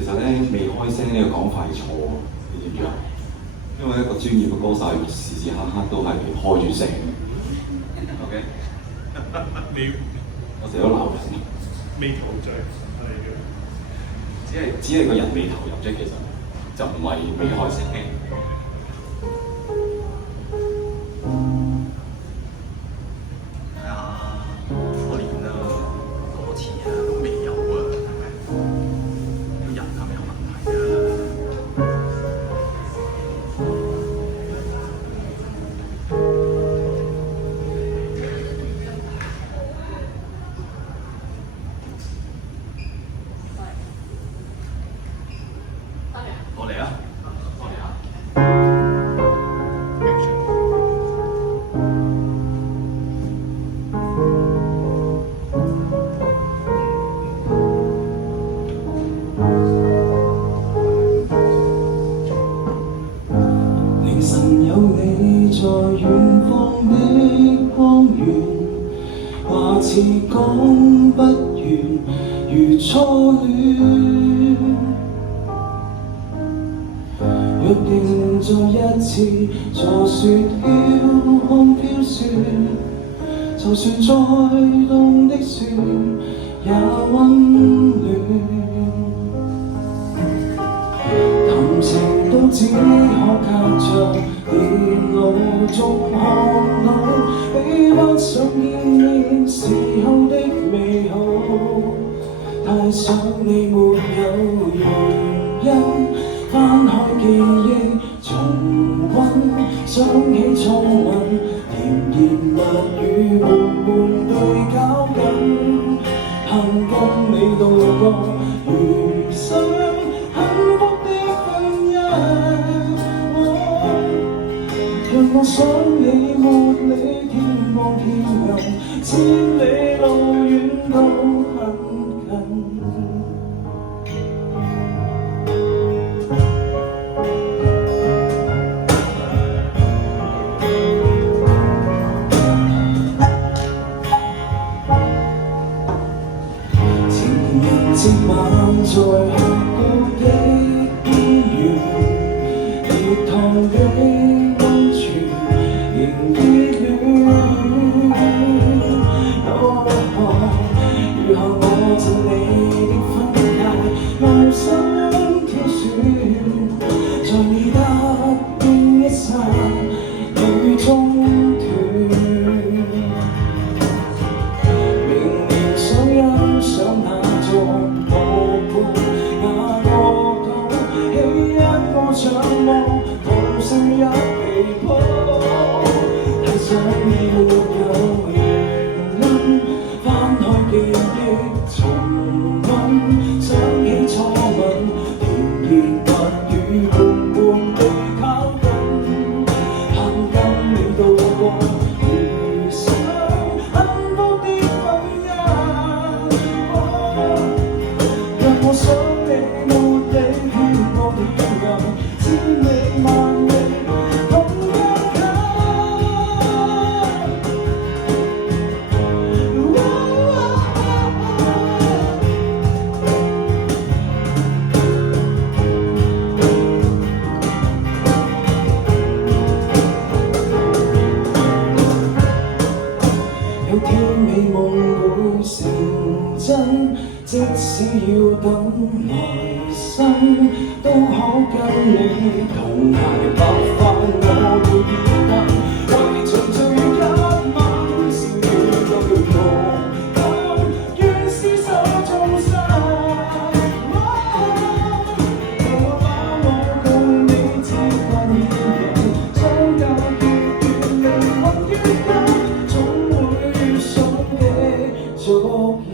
其實咧未開聲呢個講法係錯嘅，你知唔知啊？因為一個專業嘅歌手時時刻刻都係開住聲嘅。OK， 你我成日都鬧人，未投醉係嘅，只係個人未投入啫，其實就唔係未開聲嘅。睇下我連啊歌詞啊都未有啊，個人係咪有問題啊？落嚟啊！落嚟啊！凌晨有你在遠方的光源，話似講不完，如初戀。約定再一次坐雪橇看飄雪，就算再凍的雪也溫暖。談情都只可靠着電腦中看到，比不上見面時候的美好。太想你沒有原因，翻開記憶重溫，想起初吻，甜言蜜語緩緩對交緊，盼跟你度過餘生幸福的婚姻。讓我想你沒你天光天暗，千里路遠都很近。今晚在峽谷的邊緣，熱燙的溫泉仍熱戀。如何我贈你的婚戒，耐心挑選，在你答應一剎，雨中斷。明年想欣賞那座瀑布，那國度起一個帳幕，同睡一被鋪。太想你沒有原因，翻開記憶重溫，想起初吻，甜言蜜語緩緩地靠近，盼跟你度過餘生幸福的婚姻。讓我想你沒你天光天暗，千里萬里同交近。有天美夢會成真，即使要等來生，都可跟你同捱白髮，我會記得，為重聚一晚，笑語都無根，願廝守終生。我把我共你接近現人，相隔越遠，靈魂越近，總會遇上的足印。